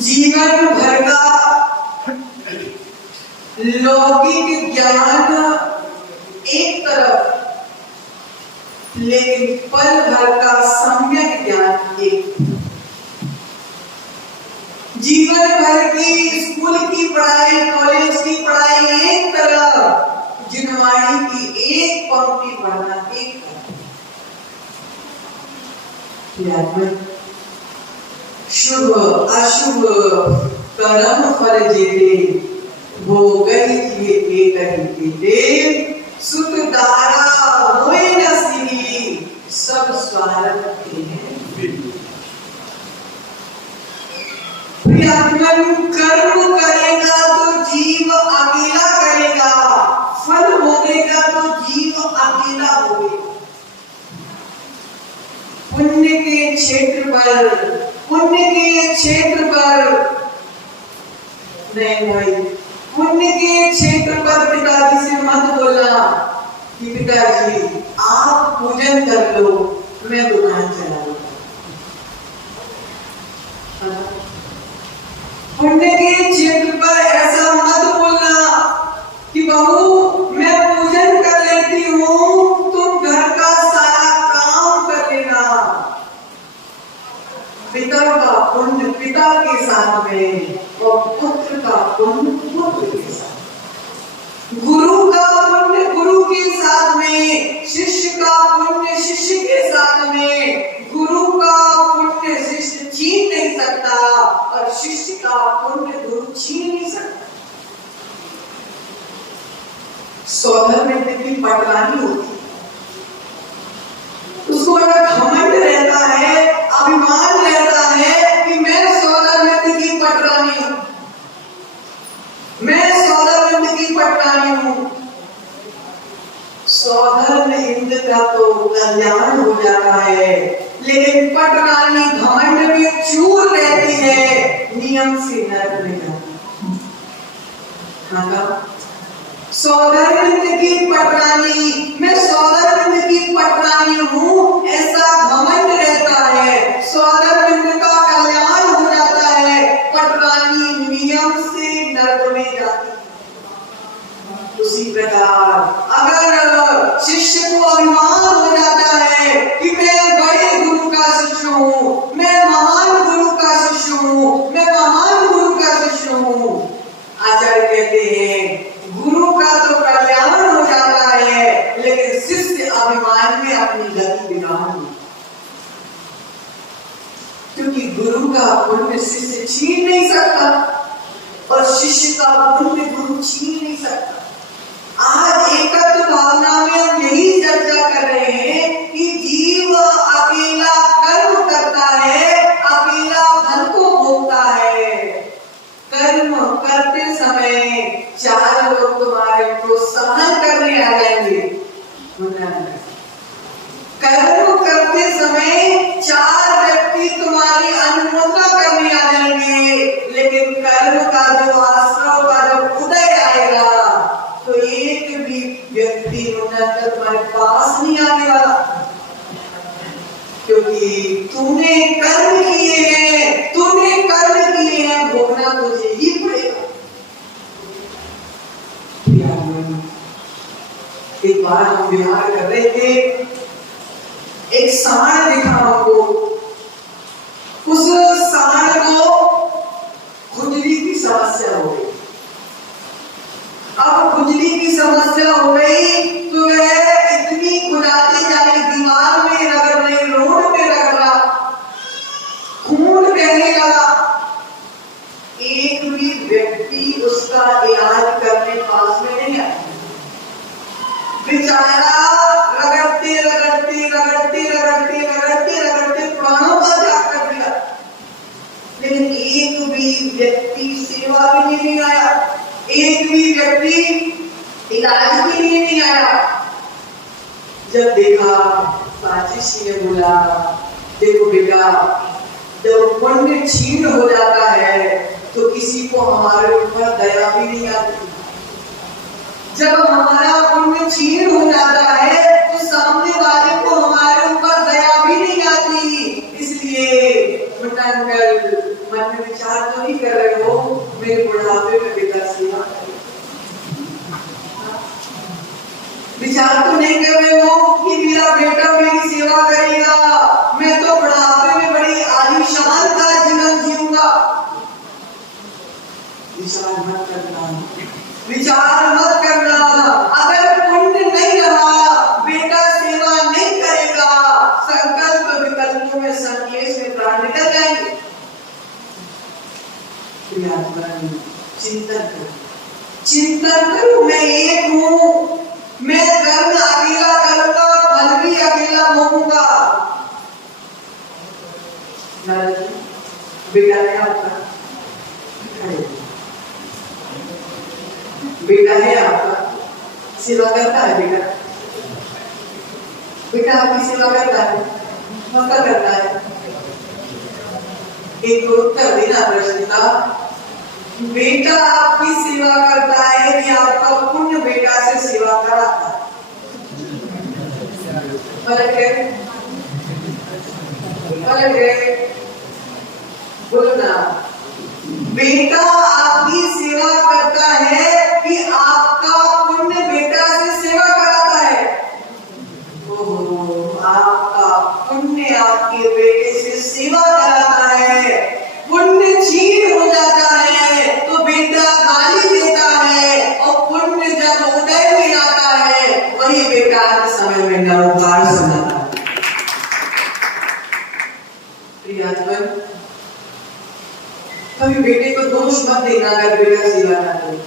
जीवन भर का लौकिक ज्ञान एक तरफ, लेकिन पल भर का सम्यक ज्ञान एक। जीवन भर की स्कूल की पढ़ाई, कॉलेज की पढ़ाई एक तरफ, जिनवाणी की एक पंक्ति पढ़ना एक तरफ। शुभ अशुभ कर्म फल जेते, भोगई किए एक ही देव, सुत दारा मन कर्म करेगा तो जीव अकेला करेगा, फल भोगेगा तो जीव अकेला भोगेगा। पुण्य के क्षेत्र पर नहीं भाई, पुण्य के क्षेत्र पर पिताजी से मत बोलना कि पिताजी आप पूजन कर लो, मैं दुकान चला लूंगा। पुण्य के क्षेत्र पर ऐसा मत बोलना कि बहू मैं पूजन कर लेती हूँ, तुम घर का सारा काम कर लेना। पिता का पुण्य पिता के साथ में और पुत्र का पुण्य पुत्र के साथ, गुरु का पुण्य गुरु के साथ में, शिष्य का पुण्य शिष्य के साथ में। गुरु का पुण्य शिष्य छीन नहीं सकता और शिष्य का पुण्य गुरु छीन नहीं सकता। सौधर में कितनी पटरानी होती, उसको अगर घमंड रहता है, अभिमान रहता है कि मैं सौधर में की पटरानी हूं, मैं सौधर में की पटरानी हूं। सौधर में इंद्र का तो कल्याण हो जाता है, लेकिन पटरानी घमंड में चूर रहती है, नियम से नरक में जाती है। सौधर्मिंद की पटरानी, मैं सौधर्मिंद की पटरानी हूँ, ऐसा घमंड रहता है। सौधर्मिंद का कल्याण हो जाता है, पटरानी नियम से नरक में जाती है। उसी प्रकार अगर शिष्य को अभिमान हो जाता है कि मैं बड़े गुरु का शिष्य हूँ, मैं महान गुरु का शिष्य हूँ, मैं महान गुरु का शिष्य हूँ, आचार्य कहते हैं गुरु का तो कल्याण हो जाता है, लेकिन शिष्य अभिमान में अपनी गति बिगाड़ देता, क्योंकि गुरु का पुण्य शिष्य छीन नहीं सकता और शिष्य का पुण्य गुरु छीन नहीं सकता। आज एकत्व भावना में हम यही चर्चा कर रहे हैं कि जीव अकेला कर्म करता है, अकेला फल को भोगता है। कर्म करते समय चार लोग तुम्हारे प्रोत्साहन करने आ जाएंगे। कर्म करते समय चार व्यक्ति तुम्हारी अनुमोदना करने आ जाएंगे, लेकिन कर्म का जो आश्रव का जब उदय आएगा तो एक भी व्यक्ति तुम्हारे पास नहीं आने वाला, क्योंकि तूने कर्म किए हैं, तूने कर्म किए हैं, भोगना तुझे ही पड़ेगा। एक बार हम विहार कर रहे थे, एक सांड दिखा हमको, उस सांड को खुजली की समस्या हो गई। अब खुजली की समस्या हो गई तो वह इतनी खुजाती जा रही, दीवार में रगड़ रही, रोड में रगड़ रहा, खून बहने लगा। एक भी व्यक्ति उसका इलाज करने पास में नहीं आया। बेचारा रगड़ते रगड़ते रगड़ते रगड़ते रगड़ते रगड़ते प्राणों का त्याग कर दिया, लेकिन एक भी व्यक्ति सेवा के लिए नहीं आया, एक भी व्यक्ति इलाज के लिए नहीं आया। जब देखा साजिश ने बोला, देखो बेटा, जब पुण्य छीन हो जाता है तो किसी को हमारे ऊपर दया भी नहीं आती। जब हमारा पुण्य छीन हो जाता है तो सामने वाले को हमारे ऊपर दया भी नहीं आती। इसलिए मुन्ना अंकल मन में विचार तो नहीं कर रहे हो मेरे बुढ़ापे में बेटा सेवा करे, विचार तो नहीं कर रहे हो कि मेरा बेटा मेरी सेवा करेगा, मैं तो बुढ़ापे में बड़ी आलीशान का जीवन जीऊंगा। विचार मत करना, विचार मत करना। अगर पुण्य नहीं रहा, बेटा सेवा नहीं करेगा, संकल्प विकल्पों में संकेत में प्राण निकल जाएंगे। चिंतन करो, चिंतन करो, मैं एक हूँ, मैं कर्म अकेला करूंगा, फल भी अकेला भोगूंगा। बेटा क्या होता, बेटा है आपका, सेवा करता है बेटा, बेटा आपकी सेवा करता है, मक्का करता है। एक उत्तर देना प्रश्न का, बेटा आपकी सेवा करता है कि आपका पुण्य बेटा से सेवा कराता है? पलट गए, पलट गए, बोलना। बेटा आपकी सेवा करता है कि आपका पुण्य बेटा से सेवा कराता है? आपका पुण्य आपके बेटे से सेवा कराता है, पुण्य क्षीण हो जाता है तो बेटा गाली देता है, और पुण्य जब उदय में आता है वही बेटा के समय में नवकार सुनाता है। प्रियात्मन, कभी बेटे को दोष मत देना अगर बेटा सेवा ना करे।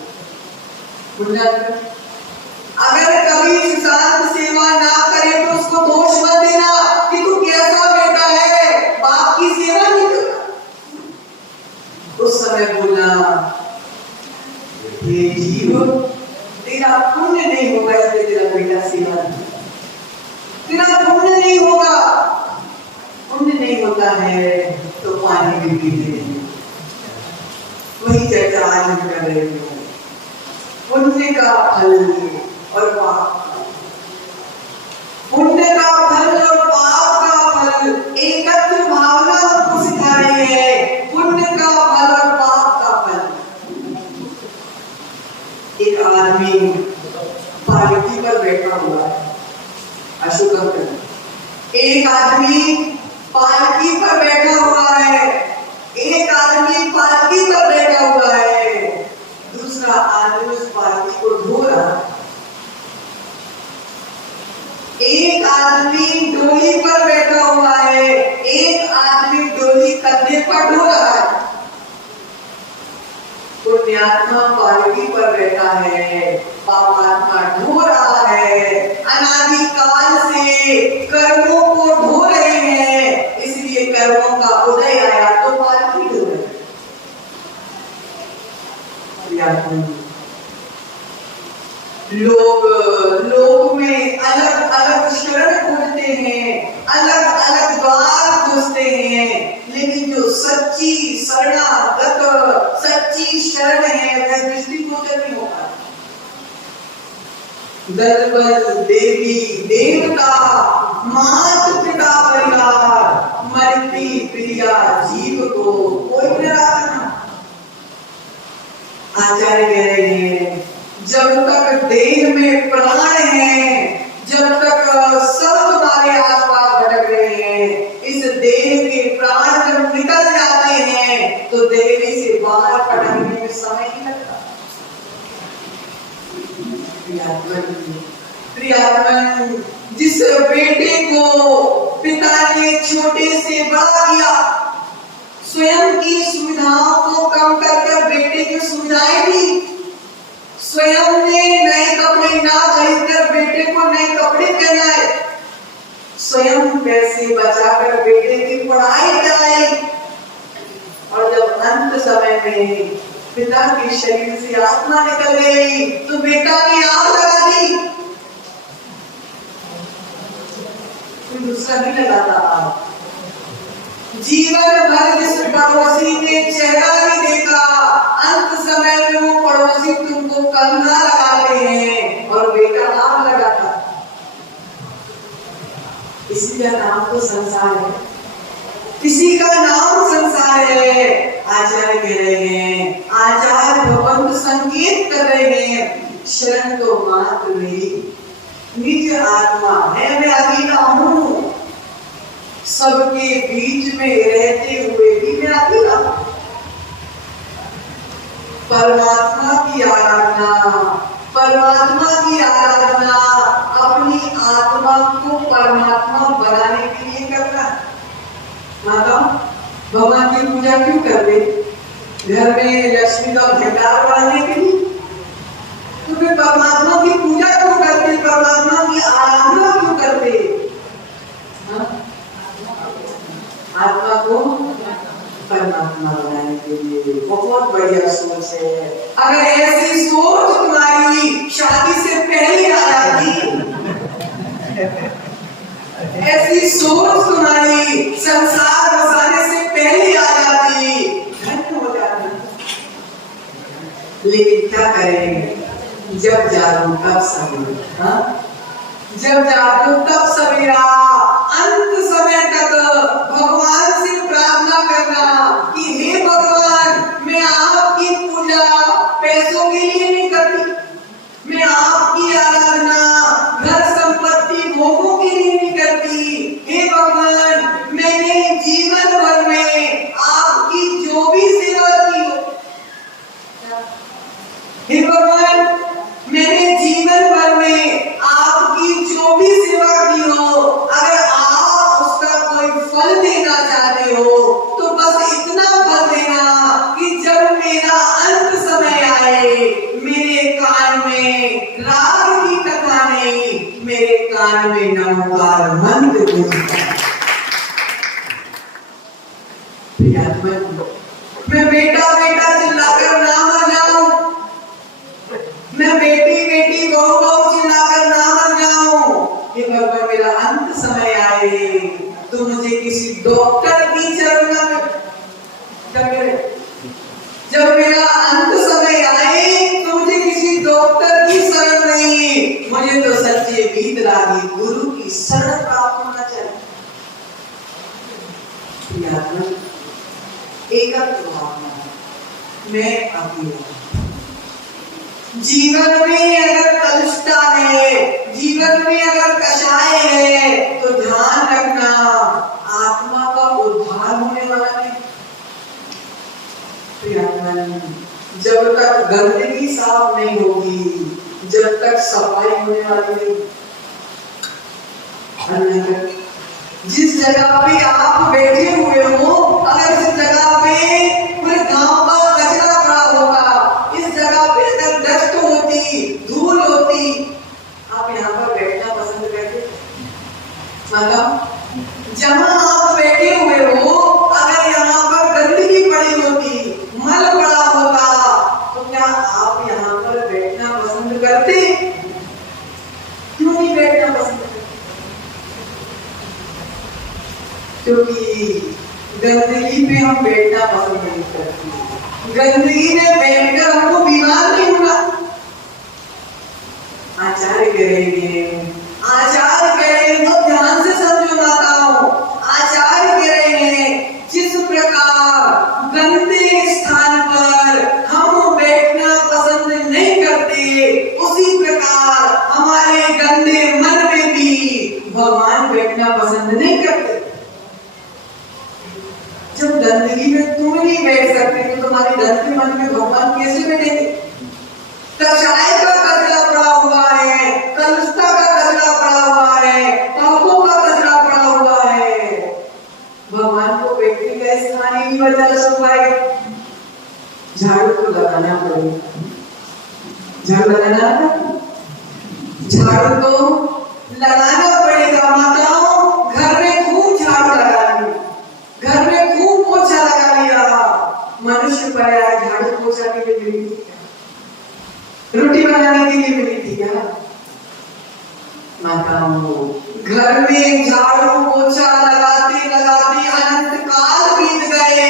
अगर कभी सुशांत सेवा ना करे तो उसको दोष मत देना कि तू कैसा बेटा है, बाप की सेवा नहीं करता। उस समय बोलना, ये जीव तेरा पुण्य नहीं होगा इसलिए तेरा बेटा सेवा नहीं, तेरा पुण्य नहीं होगा, पुण्य नहीं होता है तो पानी भी पीते हैं। वही चर्चा आज हम कर रहे हैं, पुण्य का फल और पाप का। पुण्य का फल और पाप का फल एकत्र भावना आपको सिखा रही है। पुण्य का फल और पाप का फल। एक आदमी पालकी पर बैठा हुआ है, अशोक, एक आदमी पालकी पर बैठा हुआ है, एक आदमी पालकी पर बैठा हुआ है, दूसरा आदमी उस पालकी को ढो रहा है। एक आदमी डोली पर बैठा हुआ है, एक आदमी डोली कंधे पर ढो रहा है। पुण्यात्मा पालकी पर बैठा है, पापात्मा ढो रहा है। अनादिकाल से कर्मों को ढो रहे हैं, इसलिए कर्मों का उदय आया तो पालकी ढो रही। लोग में अलग अलग शरण खोजते हैं, अलग अलग द्वार खोजते हैं, लेकिन जो सच्ची शरणागत सच्ची शरण है वह दृष्टिगोचर नहीं होगा। दलबल देवी देवता मात पिता परिवार मरती प्रिया जीव को कोई न रखना। आचार्य कह रहे हैं, जब तक देह में प्राण है, जब तक सब तुम्हारे आसपास भटक रहे हैं, इस देह के प्राण जब निकल जाते हैं तो देह से बाहर भटकने में समय नहीं लगता। प्रियात्मन, जिस बेटे को पिता ने छोटे से बड़ा किया, स्वयं की सुविधाओं को कम कर बेटे की सुविधाएं दी, स्वयं ने नए कपड़े ना खरीदकर बेटे को नए कपड़े पहनाए, स्वयं पैसे बचाकर बेटे की पढ़ाई कराई, और जब अंत समय में पिता के शरीर से आत्मा निकल गई तो बेटा ने आग लगा दी। कोई दूसरा नहीं लगाता आग। जीवन भर जिस पड़ोसी ने चेहरा नहीं देखा, अंत समय में वो पड़ोसी तुमको कंधा लगाते हैं और बेटा आग लगाता। इसलिए नाम तो संसार है, किसी का नाम संसार है। आचार्य कह रहे हैं, आचार्य भगवंत संकेत कर रहे हैं, शरण तो मात्र मेरी निज आत्मा है, मैं अकेला हूँ, सबके बीच में रहते हुए भी मैं अकेला। परमात्मा की आराधना, परमात्मा की आराधना अपनी आत्मा को परमात्मा बनाने के लिए करना है। माता भगवान की पूजा क्यों करते? घर में लक्ष्मी का भंडार बढ़ाने के लिए। तो फिर परमात्मा की पूजा क्यों करते, परमात्मा की आराधना क्यों करते? आत्मा को परमात्मा बनाने के लिए। बहुत बढ़िया सोच है। अगर ऐसी सोच तुम्हारी ऐसी सोच तुम्हारी संसार बसाने से पहले आ जाती, धन्य हो जाती। लेकिन क्या करें, जब जागो तब सवेरा, जब जागो तब सवेरा। अंत समय तक भगवान से प्रार्थना करना कि हे भगवान, मैं आपकी पूजा पैसों के लिए नहीं करती, मैं आपकी आराधना घर संपत्ति भोगों के लिए नहीं करती। हे भगवान, मैंने जीवन भर में आपकी जो भी सेवा की हो, हे भगवान, मैंने जीवन भर में आपकी जो भी सेवा की हो, अगर आप उसका कोई फल देना चाहते हो तो बस इतना फल देना कि जब मेरा अंत समय आए, मेरे कान में राग की कथा नहीं, मेरे कान में नमोकार मंत्र गूंजे। मैं बेटा बेटा चिल्लाकर ना मर जाऊं, मैं बेटी बेटी बहू बहू चिल्लाकर ना मर जाऊं। कि भगवान मेरा अंत समय आए तो मुझे किसी डॉक्टर की जरूरत है। जब मेरा अंत समय आए तो मुझे किसी डॉक्टर की शरण नहीं, मुझे तो सच्चे वीतरागी गुरु की शरण प्राप्त होना चाहिए। एकत्व भावना, मैं अकेला। जीवन में अगर कलुषता है, जीवन में अगर कषाय है, तो ध्यान रखना आत्मा का उद्धार होने वाला है। जब तक गंदगी साफ नहीं होगी, जब तक सफाई होने वाली नहीं। जिस जगह पे आप बैठे हुए हो, अगर इस जगह पे पूरे गांव का कचरा पड़ा होगा, इस जगह पे अगर डस्ट होती, धूल होती, आप यहाँ पर बैठना पसंद करते? मतलब जहां आप बैठे हुए हो, अगर यहाँ पर गंदगी पड़ी होती, मल पड़ा होता, तो क्या आप यहाँ पर बैठना पसंद करते? क्यों नहीं बैठना पसंद करते? क्योंकि गंदगी पे हम बैठना पसंद नहीं करते। गंदगी में बैठकर हमको बीमार नहीं होगा। आचार्य करेंगे, आचार्य करेंगे तो ध्यान से समझो माताओं। आचार्य करेंगे जिस प्रकार गंदे स्थान पर हम बैठना पसंद नहीं करते, उसी प्रकार हमारे गंदे मन में भी भगवान बैठना पसंद नहीं करते। जब गंदगी में तुम नहीं बैठ सकते तो तुम्हारे गंदे मन में भगवान कैसे बैठेंगे? कषाय का कचरा पड़ा हुआ है, कलुषता का कचरा पड़ा हुआ है, पापों का कचरा पड़ा हुआ है, भगवान को बैठने का स्थान ही नहीं बचा सकता। झाड़ू तो लगाना पड़ेगा, झाड़ू लगाना, झाड़ू तो लगाना पड़ेगा। माताओं, घर में खूब झाड़ू लगा ली, घर में खूब पोछा लगा लिया, मनुष्य पर झाड़ू पोछा के लिए मिली थी, रोटी बनाने के लिए मिली थी क्या? माताओं, घर में झाड़ू पोछा लगाते लगाते अनंत काल बीत गए।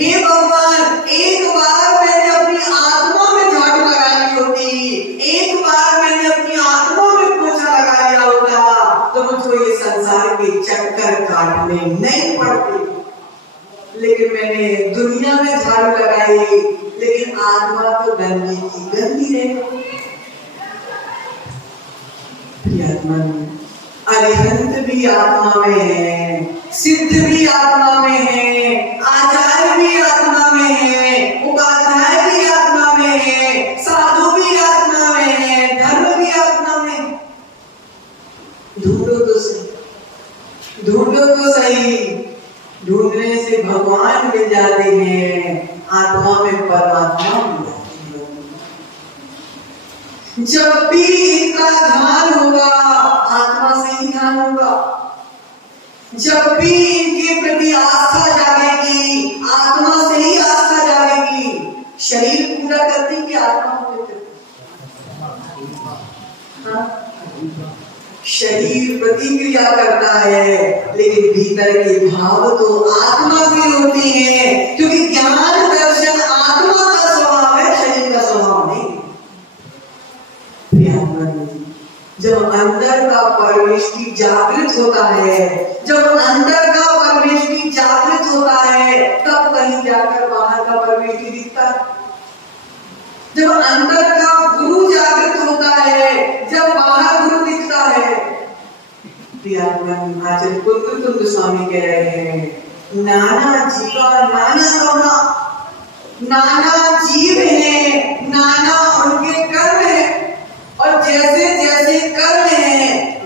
हे भगवान, एक बार मैंने अपनी आत्मा में झाड़ू लगा ली होती, एक बार मैंने अपनी आत्मा में पोछा लगा लिया होता, तो मुझको ये संसार के चक्कर काटने नहीं पड़ते। लेकिन मैंने दुनिया में झाड़ू लगाई, लेकिन आत्मा तो गंदी की गंदी रहे। अरिहंत भी आत्मा में है, सिद्ध भी आत्मा में है, आचार्य भी आत्मा में है, उपाध्याय भी आत्मा में है, साधु भी आत्मा में है, धर्म भी आत्मा में है। ढूंढो तो सही, ढूंढो तो सही। ढूंढने से भगवान मिल जाते हैं, आत्मा में परमात्मा मिल जाते हैं। जब भी इनका ध्यान होगा, आत्मा से ही ध्यान होगा। जब भी इनके प्रति आस्था जागेगी, आत्मा से ही आस्था जागेगी। शरीर पूरा करती कि आत्मा पूरा करती? शरीर प्रतिक्रिया करता है, लेकिन भीतर के भाव तो आत्मा की होती है, क्योंकि ज्ञान दर्शन आत्मा का स्वभाव है, शरीर का स्वभाव नहीं। जब अंदर का परमेश्वरी जागृत होता है, जब अंदर का परमेश्वरी जागृत होता है, तब कहीं जाकर बाहर का परमेश्वरी दिखता है। जब अंदर का गुरु जागृत होता है, जब बाहर गुरु दिखता है। आचार्य कुलकुल स्वामी कह रहे हैं, नाना जीवा नाना कर्मा, नाना जीव है, नाना उनके कर्म है, और जैसे जैसे कर्म है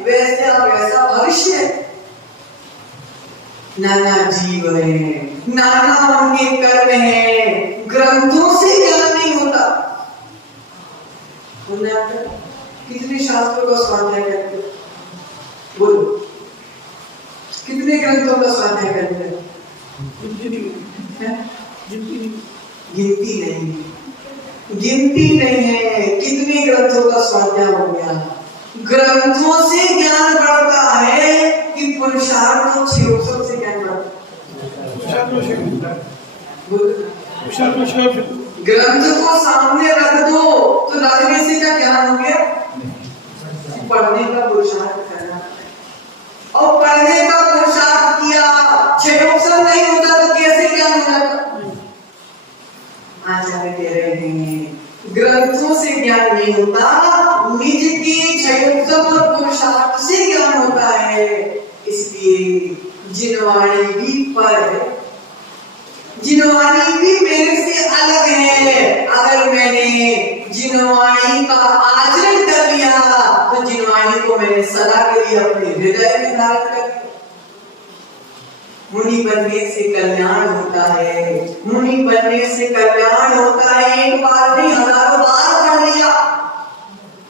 वैसा वैसा भविष्य है। नाना जीव है, नाना उनके कर्म है, ग्रंथों से ज्ञान नहीं होता। कितने शास्त्रों का स्वाध्याय करते हो? बोलो, कितने ग्रंथों का स्वाध्याय करते हो? गिनती नहीं है। कितने ग्रंथों का स्वाध्याय हो गया। ग्रंथों से ज्ञान बढ़ता है कि पुरुषार्थ तो क्षयोत्सव से ज्ञान बढ़ता है। ग्रंथ को सामने रख दो तो रखने से क्या ज्ञान हो गया? पढ़ने का पुरुषार्थ करना, और पढ़ने का पुरुषार्थ किया, क्षयोत्सव नहीं होता तो कैसे ज्ञान हो जाता? आचार्य कह रहे हैं, ग्रंथों से ज्ञान नहीं होता, निज के क्षयोत्सव और पुरुषार्थ से ज्ञान होता है। इसलिए जिनवाणी भी पर है, जिनवाणी भी मेरे से अलग है। अगर मैंने जिनवाणी का आचरण कर लिया तो जिनवाणी को मैंने सदा के लिए अपने हृदय में धारण कर लिया। मुनि बनने से कल्याण होता है, मुनि बनने से कल्याण होता है। एक बार नहीं, हजारों बार पढ़ लिया,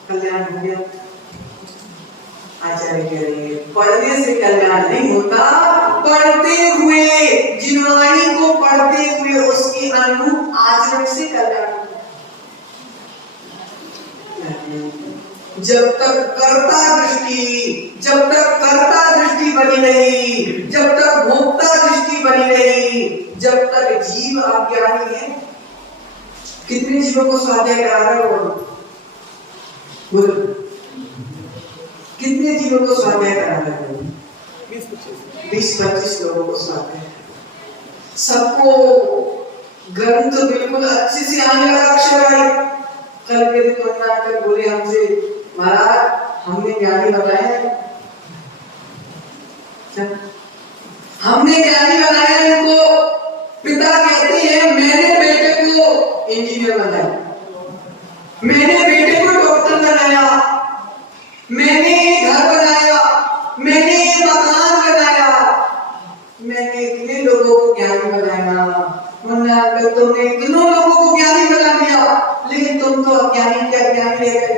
कल्याण हो गया। आचार्य कह रहे हैं, पढ़ने से कल्याण नहीं होता, पढ़ते हुए, जिनवाणी को पढ़ते हुए उसके अनुरूप आचरण से कल्याण होता है। जब तक कर्ता दृष्टि बनी रही, जब तक भोक्ता दृष्टि बनी रही, जब तक जीव अज्ञानी है। कितने जीवों को स्वाध्याय करा रहे हो? बोलो, कितने जीवों को स्वाध्याय करा रहे हो? 20-25 लोगों को स्वाध्याय। सबको ग्रंथ बिल्कुल अच्छे से आने लगा, अक्षर आई। कल के दिन आकर बोले हमसे, महाराज हमने ज्ञानी बनाया, हमने ज्ञानी बनाया इनको। पिता कहते हैं, मैंने बेटे को इंजीनियर बनाया, मैंने बेटे को डॉक्टर बनाया, मैंने घर बनाया, मैंने मकान बनाया, मैंने इतने लोगों को ज्ञानी बनाया। तुमने इतनों लोगों को ज्ञानी बना दिया, लेकिन तुम तो अज्ञानी क्या ज्ञानी रह गए।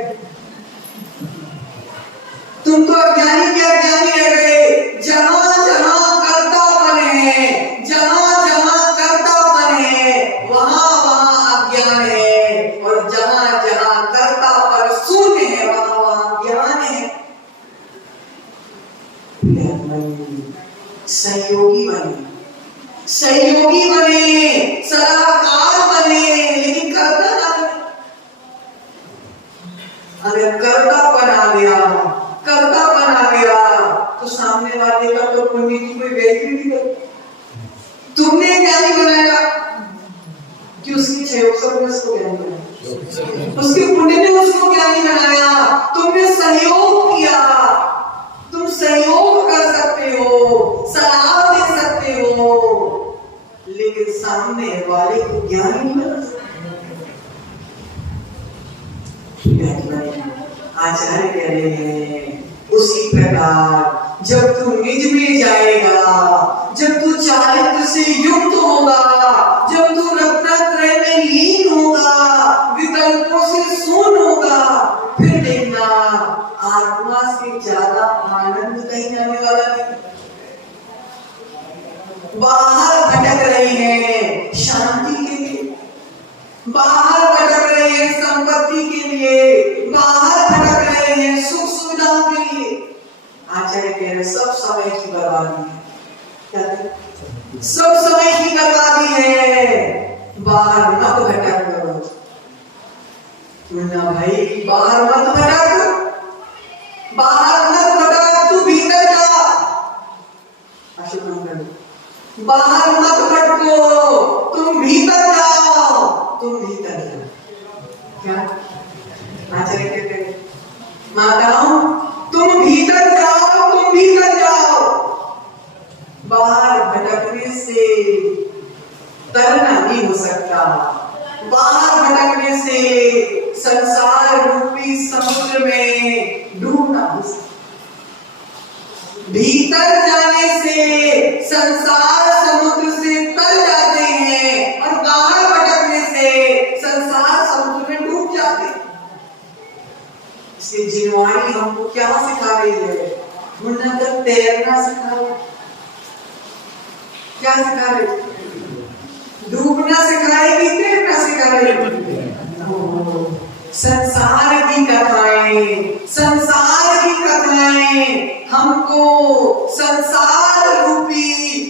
तुम तो अज्ञानी क्या ज्ञानी रह गए। जहां जहां कर्तापन है, जहां जहां कर्तापन है, वहां वहां अज्ञान है, और जहां जहां कर्तापन शून्य है, वहां वहां ज्ञान है। सहयोगी बने, सहयोगी बने, सलाहकार बने, लेकिन कर्ता ना बने। अगर कर्तापन आ गया तो सामने वाले का तो पुण्य की कोई वैल्यू नहीं करती। तुमने ज्ञानी बनाया कि उसकी क्षयोत्सव में उसको ज्ञानी बनाया, उसके पुण्य ने उसको ज्ञानी बनाया। तुमने सहयोग किया, तुम सहयोग कर सकते हो, सलाह दे सकते हो, लेकिन सामने वाले को ज्ञानी नहीं बना सकते। आचार्य कह रहे हैं, उसी प्रकार जब तू निज में जाएगा, जब तू चारित्र से युक्त होगा, जब तू रत्नत्रय में लीन होगा, विकल्पों से शून्य होगा, फिर देखना आत्मा से ज्यादा आनंद कहीं आने वाला नहीं। बाहर भटक रहे हैं शांति के लिए, बाहर भटक रहे हैं संपत्ति के लिए, बाहर भटक रहे हैं सुख सुविधाओं के लिए, आचार्य कह रहे सब समय की बर्बादी है। क्या कहते? सब समय की बर्बादी है, बाहर मत भटक करो। मुन्ना भाई बाहर मत भटक, बाहर मत भटक, तू भीतर जा। बाहर मत भटको, तुम भीतर जाओ, तुम भीतर जाओ। क्या आचार्य कहते हैं? माताओं तुम भीतर जाओ, तुम भीतर जाओ। बाहर भटकने से तरना नहीं हो सकता, बाहर भटकने से संसार रूपी समुद्र में डूबना हो सकता। भीतर जाने से संसार समुद्र से तर जाते हैं और बाहर भटकने से संसार समुद्र में डूब जाते हैं। इसलिए जिनवाणी हमको क्या सिखा रही है? मुन्ना तो तैरना सिखा रही, क्या सिखा रही? डूबना सिखाएगी, तैरना सिखाएगी। संसार की कथाएं, संसार की कथाएं हमको संसार रूपी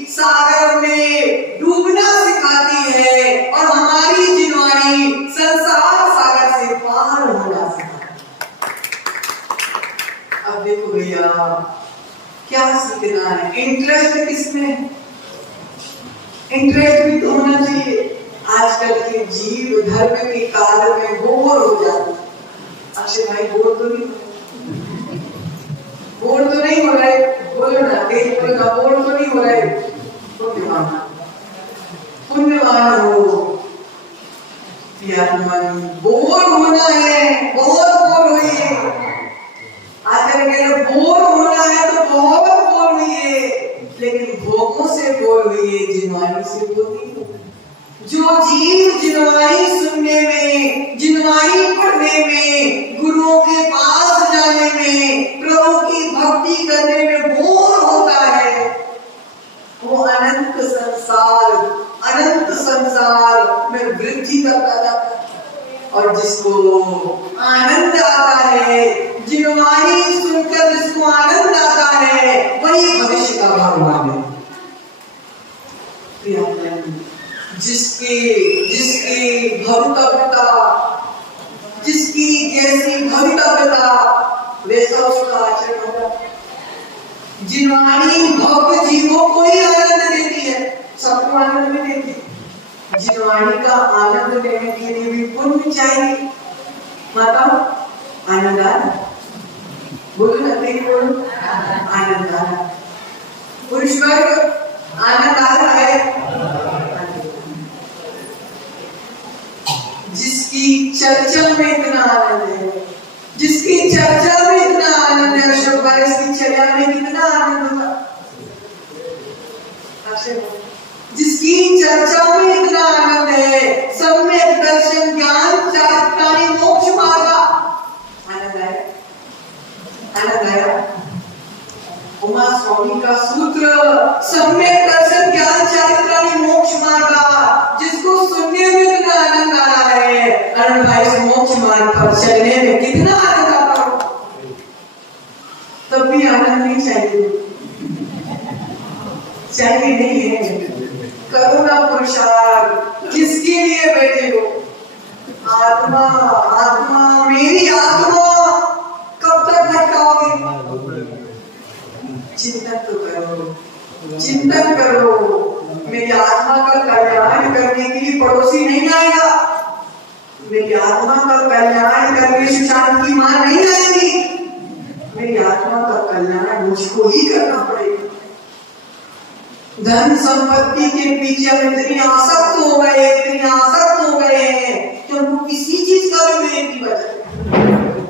सागर में डूबना सिखाती है और हमारी जिनवाणी संसार सागर से पार होना सिखाती है। अब देखो भैया क्या सीखना है? इंटरेस्ट किसमें? इंटरेस्ट भी तो होना चाहिए। आजकल के जीव धर्म के काल में बोर हो जाते। अक्षय भाई बोर तो नहीं, बोर तो नहीं हो रहे? बोलो ना, देख बोलो ना, बोर तो नहीं हो रहे? पुण्यवान, पुण्यवान हो मन। बोर होना है, बहुत बोर हुई है। आजकल के बोर होना है तो बहुत बोर हुई है, लेकिन भोगों से बोर हुई है, जिनवाणी से बोर नहीं। जो जीव जिनवाणी सुनने में, जिनवाणी पढ़ने में, गुरुओं के पास जाने में, प्रभु की भक्ति करने में बोर होता है, वो अनंत संसार में वृद्धि करता जाता है। और जिसको आनंद आता है, जिनवाणी सुनकर जिसको आनंद आता है, वही भविष्य का भगवान है। जिसकी भवितव्यता, जिसकी जैसी भवितव्यता वैसा उसका आचरण होगा। जिनवाणी भक्त जीवों को ही आनंद देती है, सबको आनंद नहीं देती। जिनवाणी का आनंद लेने के लिए भी पुण्य चाहिए। माता आनंद आ रहा, बोलो ना, बोलो आनंद आ रहा। पुरुष वर्ग आनंद आ रहा है। जिसकी चर्चा में इतना आनंद है, जिसकी चर्चा में इतना आनंद है, अशोक भाई इसकी चर्चा में कितना आनंद होगा? जिसकी चर्चा में इतना आनंद है, सम्यक दर्शन ज्ञान चारित्राणि मोक्ष मार्ग। आनंद आया, आनंद आया। उमा स्वामी का सूत्र सम्यक दर्शन ज्ञान चारित्राणि मोक्ष मार्ग, जिसको सुनने में इतना आनंद आ रहा है, अरुण भाई इस मोक्ष मार्ग पर चलने में कितना आनंद आता हो, तब भी आनंद नहीं चाहिए, चाहिए नहीं है। करो ना पुरुषार्थ, किसके लिए बैठे हो? आत्मा, आत्मा, मेरी आत्मा कब तक भटकाओगे? चिंतन तो करो, चिंतन करो। मेरी आत्मा का कल्याण करने के लिए पड़ोसी नहीं आएगा, मेरी आत्मा का कल्याण करने सुशांत की मां नहीं आएगी, मेरी आत्मा का कल्याण मुझको ही करना पड़ेगा। धन संपत्ति के पीछे हम इतनी आसक्त हो गए, इतनी आसक्त हो गए हैं कि हमको किसी चीज का भी विवेक नहीं बचा।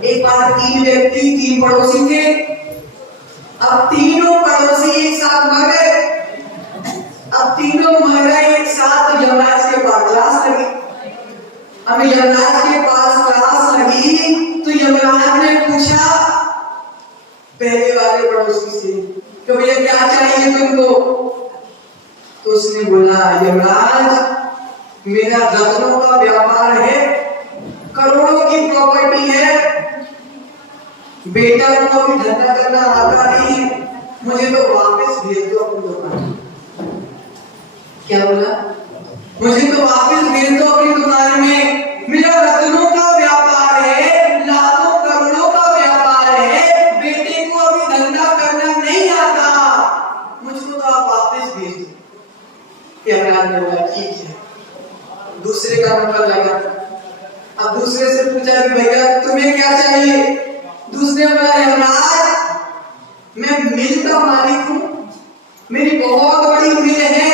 एक बार 3 व्यक्ति 3 पड़ोसी थे, अब तीनों पड़ोसी एक साथ मर गए। अब तीनों मर गए एक साथ, तो यमराज के पास क्लास लगी। अब यमराज के पास क्लास लगी तो यमराज ने पूछा पहले वाले पड़ोसी से कि भैया क्या चाहिए तुमको? तो उसने बोला यमराज मेरा रत्नों का व्यापार है, करोड़ों की प्रॉपर्टी है, बेटा को भी धंधा करना आता नहीं, मुझे तो वापस भेज दो अपनी दुकान। क्या बोला? मुझे तो वापस भेज दो अपनी दुकान में। मेरा रत्नों का व्यापार है, लाखों करोड़ों का व्यापार है, बेटे को अभी धंधा करना नहीं आता, मुझको तो आप वापस भेज दो। यमराज ने बोला ठीक है। दूसरे का नंबर लगा। अब दूसरे से पूछा कि भैया तुम्हें क्या चाहिए? दूसरे बोला यमराज मैं मिल का मालिक हूँ, मेरी बहुत बड़ी मिल है,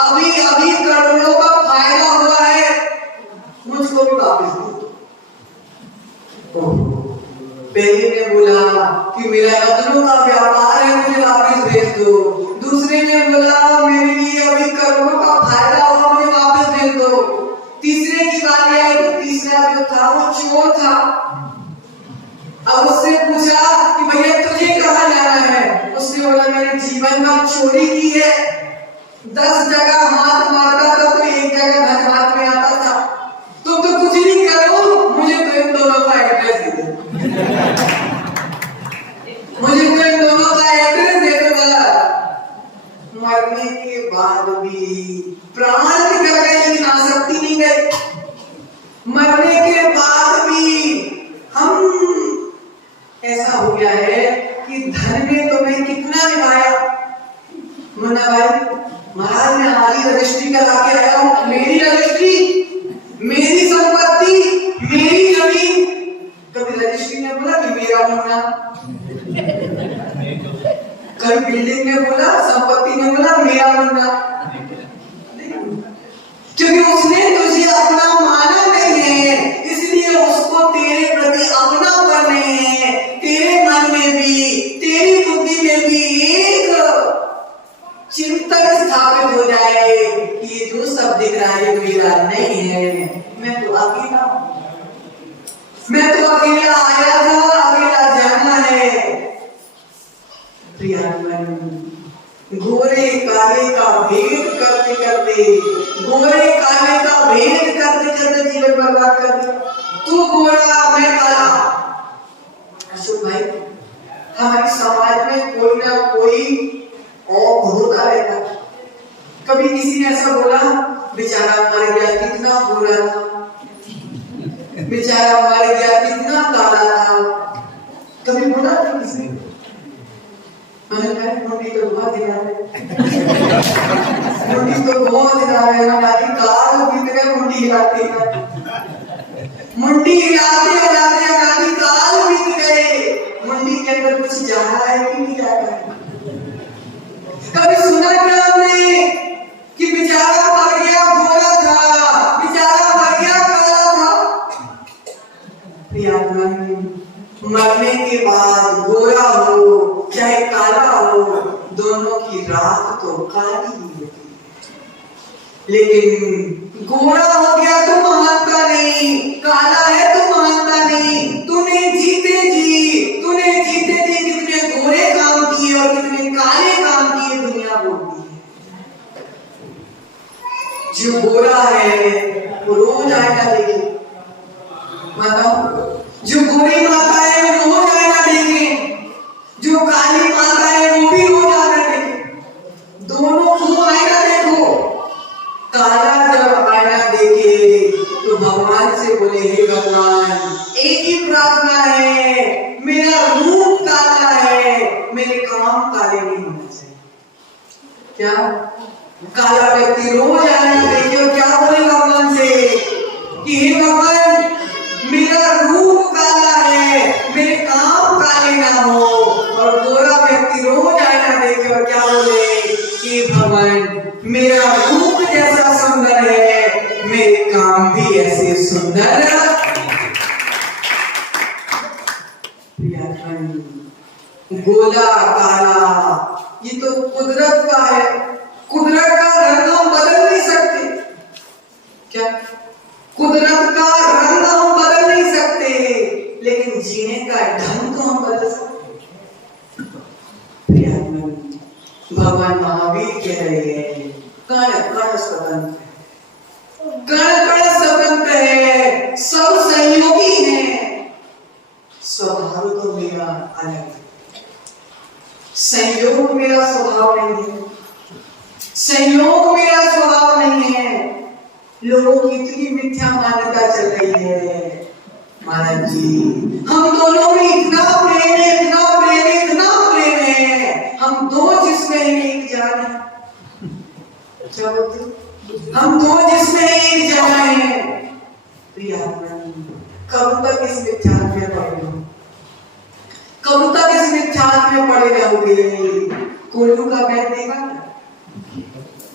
अभी अभी करोड़ों का फायदा हुआ है, मुझको भी वापस दो। पहले ने बोला कि मेरा रत्नों का व्यापार है, मुझे वापस भेज दो। दूसरे ने बोला मेरे लिए अभी करोड़ों का फायदा हुआ, मुझे वापस भेज दो। तीसरे की बारी आई तो तीसरा जो था वो चोर था। अब उससे पूछा कि भैया तुझे कहाँ जाना है? उसने बोला मैंने जीवन में चोरी की है, 10 जगह हाथ मारता था तो एक जगह धन हाथ में आता था, तुम तो कुछ नहीं करो, मुझे तो इन दोनों का एड्रेस दे दो। मुझे तो इन दोनों का एड्रेस दे दो। मरने के बाद भी प्राण निकल गए लेकिन आसक्ति नहीं गई। मरने के बाद भी हम ऐसा हो गया है कि धन ने तुम्हें कितना निभाया। मुन्ना भाई महाराज ने हमारी रजिस्ट्री करा के आया हूं, मेरी रजिस्ट्री, मेरी संपत्ति, मेरी जमीन। कभी रजिस्ट्री ने बोला कि मेरा मुन्ना, कभी बिल्डिंग ने बोला, संपत्ति ने बोला मेरा मुन्ना, क्योंकि उसने तुझे अपना माना नहीं है, इसलिए उसको तेरे प्रति अपनापन नहीं है। तेरे मन में भी, तेरी बुद्धि में भी एक चिंतन स्थापित हो जाए कि ये जो सब दिख रहा है मेरा नहीं है, मैं तो अकेला हूं, मैं तो अकेला आया था, अकेला जाना है। गोरे काले का भेद करते करते, गोरे काले का भेद करते करते जीवन बर्बाद कर दिया। तू गोरा मैं काला। अशोक भाई हमारे समाज में कोई ना कोई और होता रहता। कभी किसी ने ऐसा बोला बेचारा मर गया कितना बुरा था, बेचारा मर गया कितना काला था, कभी बोला था किसी ने? मुंडी तो बहुत दिखा है, मुंडी तो बहुत दिखा है, काल बीत गए मुंडी हिलाती है, मुंडी हिलाते हिलाते हमारी काल बीत गए। मुंडी के अंदर कुछ जा रहा है कि नहीं जा रहा है? कभी सुना क्या हमने कि बेचारा मर गया गोरा था, बेचारा मर गया काला था? मरने के बाद गोरा हो चाहे काला हो, दोनों की रात तो काली ही होती है। लेकिन गोरा हो गया तो मानता नहीं, काला है तो मानता नहीं। तूने जीते जी कितने गोरे काम किए और कितने काले काम किए दुनिया बोलती है। जो गोरा है वो रोज आएगा देखे, बताओ। जो गोरी माता है वो रोज आएगा देखे, जो काली माता है वो भी रोज आएगा देखे। दोनों को आएगा देखो। काला जब आएगा देखे तो भगवान से बोले हे भगवान एक ही प्रार्थना है, मेरा रूप काला है, मेरे काम काले नहीं होने चाहिए। क्या काला व्यक्ति रोज आएगा देखे और क्या बोले भगवान से कि हे भगवान मेरा रूप काला है, मेरे काम काले ना हो। और गोरा व्यक्ति रोज आईना देखे और क्या बोले कि भगवान मेरा रूप जैसा सुंदर है, मेरे काम भी ऐसे सुंदर। गोला काला ये तो कुदरत का है, कुदरत का रंग हम बदल नहीं सकते। क्या कुदरत का रंग हम बदल नहीं सकते, लेकिन जीने का ढंग तो हम बदल सकते। भगवान महावीर कह रहे हैं कण कण स्वतंत्र है, कण कण स्वतंत्र है, सब सहयोगी हैं, स्वभाव तो मेरा अलग है। संयोग मेरा स्वभाव नहीं है, संयोग मेरा स्वभाव नहीं है। लोगों की इतनी मिथ्या मान्यता चल रही है महाराज जी। हम दोनों में इतना प्रेम है, इतना प्रेम है, इतना प्रेम है, हम दो जिसमें एक जान है। हम दो जिसमें एक जान है। कब तक इस मिथ्यात्व में पड़े हो, कब तक इस मिथ्यात्व में पड़े रहोगे? कोल्हू का बैल देखा,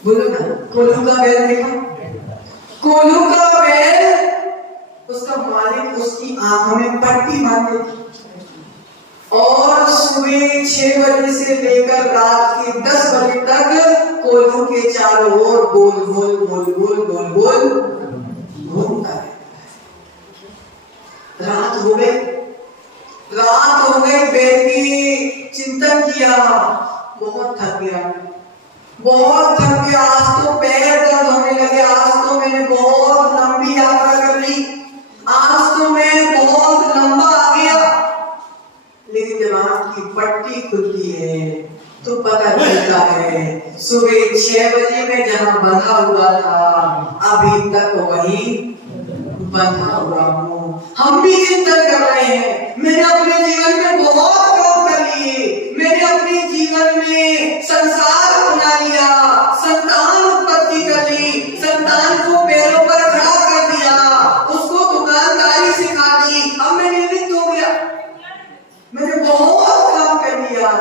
बोलो ना, कोल्हू का बैल देखा? कोल्हू का बैल, उसका मालिक उसकी आंखों में पट्टी बांध देती और सुबह 6 बजे से लेकर रात के 10 बजे तक कोल्हू के चारों ओर गोल गोल गोल गोल गोल गोल घूमता है। रात हो गई, रात हो गई, बैठी चिंतन किया, बहुत थक गया, बहुत थक गया, आज तो पैर दर्द होने लगे, आज तो मैंने बहुत लंबी यात्रा कर ली, आज तो मैं बहुत लंबा आ गया। लेकिन जब आंख की पट्टी खुलती है तो पता चलता है सुबह 6 बजे में जहां बंधा हुआ था अभी तक वही बंधा हुआ हूँ। हम भी चिंतन कर रहे हैं, मैंने अपने जीवन में बहुत काम कर लिए, मैंने अपने जीवन में संसार बना लिया, संतान उत्पत्ति कर ली, संतान को पैरों पर खड़ा कर दिया, उसको दुकानदारी सिखा दी, अब मैं निवृत्त हो गया, मैंने बहुत काम कर लिया,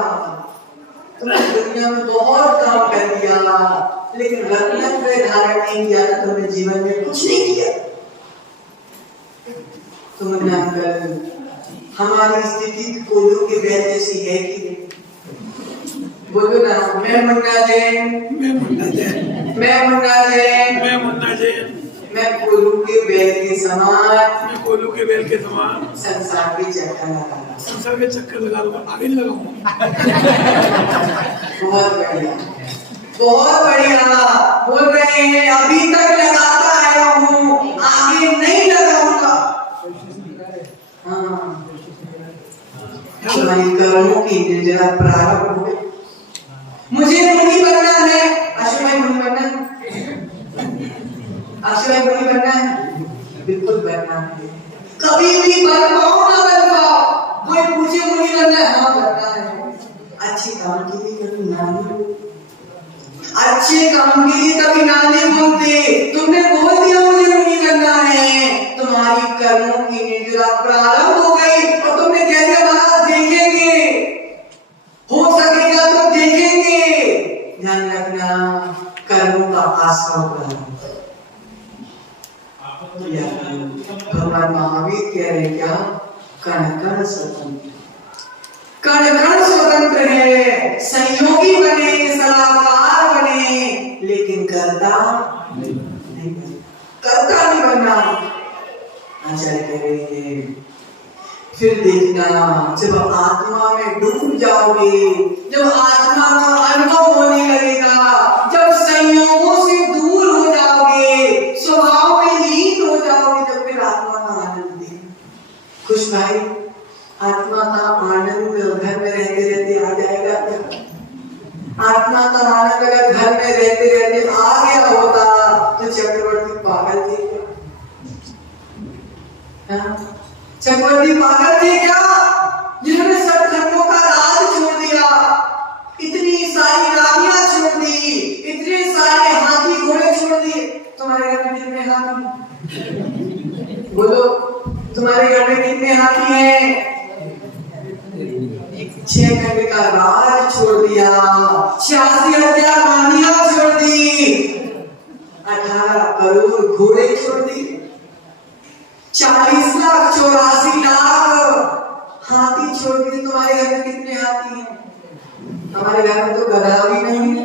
तुमने दुनिया में बहुत काम कर लिया, लेकिन रत्नत्रय धारण नहीं किया था, तुमने जीवन में कुछ नहीं किया। तुम जानकर हमारी स्थिति कोल्हू के बैल जैसी है कि बोलो ना, मैं मुन्ना जैन, मैं मुन्ना जैन, मैं मुन्ना जैन, मैं मुन्ना जैन, मैं कोल्हू के बैल के समान, मैं कोल्हू के बैल के समान संसार के चक्कर लगा, संसार के चक्कर लगा लूंगा, आगे नहीं लगाऊंगा। बहुत बढ़िया, बहुत बढ़िया बोल रहे हैं, अभी तक लगाता आया हूँ, आगे नहीं लगाऊंगा। तुम्हारी कर्मों की निर्जरा प्रारंभ हो गई। मुझे मुनि बनना है, अश्वमेध मुनि बनना है, अश्वमेध मुनि बनना है, बिल्कुल बनना है। कभी भी बन पाओ ना बन पाओ, कोई पूछे मुनि बनना है, हाँ बनना है। अच्छे काम के लिए कभी ना नहीं, अच्छे काम के लिए कभी ना नहीं बोलते। तुमने बोल दिया मुझे मुनि बनना है, तुम्हारी कर्मों की निर्जरा प्रारंभ हो गई और तुमने कह दिया महाराज देखेंगे, हो सकेगा तो देखेंगे। ध्यान रखना, कर्मों का आस्वाद प्रारंभ। भगवान महावीर कह रहे क्या? कण कण स्वतंत्र, कण कण स्वतंत्र है, संयोगी बने, सलाहकार बने, लेकिन कर्ता नहीं बने, कर्ता नहीं बनना। आचार्य कह रहे हैं फिर देखना, जब आत्मा में डूब जाओगे, जब आत्मा का अनुभव होने लगेगा, जब संयोगों से दूर हो जाओगे, स्वभाव में लीन हो जाओगे, जब फिर आत्मा का आनंद देना। खुश भाई, आत्मा का आनंद घर में रहते रहते आ जाएगा क्या? आत्मा का आनंद अगर घर में रहते रहते आ गया होता तो चक्रवर्ती पागल थे क्या? चक्रवर्ती पागल थे क्या, जिन्होंने सब धर्मों का राज छोड़ दिया, इतनी सारी रानियां छोड़ दी, इतने सारे हाथी घोड़े छोड़ दिए। तुम्हारे घर में कितने हाथी? बोलो, तुम्हारे घर में कितने हाथी हैं? 6 घंटे का राज छोड़ दिया, 86,000 रानियां छोड़ दी, 18 करोड़ घोड़े छोड़ दिए, 40 लाख 84 लाख हाथी छोड़ दिए। तुम्हारे घर में कितने हाथी हैं? हमारे घर में तो गधा भी नहीं है,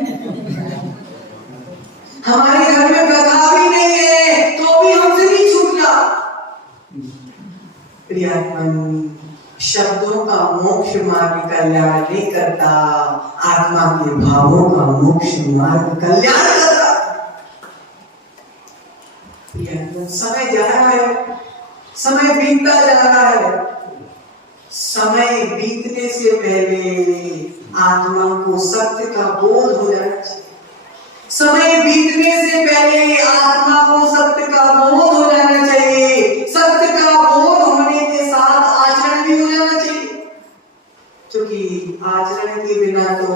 हमारे घर में गधा भी नहीं है, तो भी हमसे नहीं छूटता। प्रियात्मन, शब्दों का मोक्ष मार्ग कल्याण नहीं करता, आत्मा के भावों का मोक्ष मार्ग कल्याण करता। समय जा रहा है, समय बीतता जा रहा है, समय बीतने से पहले आत्मा को सत्य का बोध हो जाना चाहिए। समय बीतने से पहले आत्मा को सत्य का बोध हो जाना चाहिए। सत्य का बोध होने के साथ आचरण भी हो जाना चाहिए, क्योंकि आचरण के बिना तो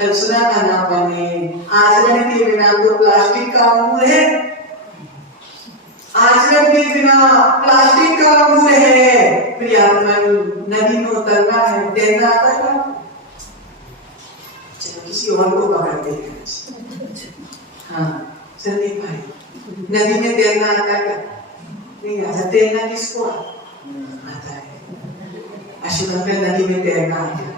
कचरा का ना बने, आचरण के बिना तो प्लास्टिक का अंगूर है, आचरण के बिना प्लास्टिक का अंगूर है। नदी में उतरना है, तैरना आता है। चलो किसी और को पकड़ते हैं। हाँ संदीप भाई, नदी में तैरना आता है? नहीं आता। तैरना किसको आता है? अशोक अंकल नदी में तैरना आता है।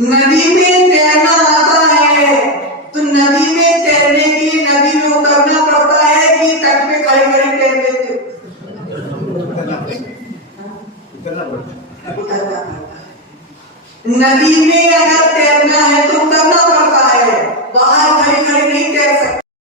नदी में तैरना आता है तो नदी में तैरने के लिए नदी में उतरना पड़ता है कि तट पे खड़े खड़े तैर लेते हो? उतरना पड़ता है। नदी में अगर तैरना है तो उतरना पड़ता है, बाहर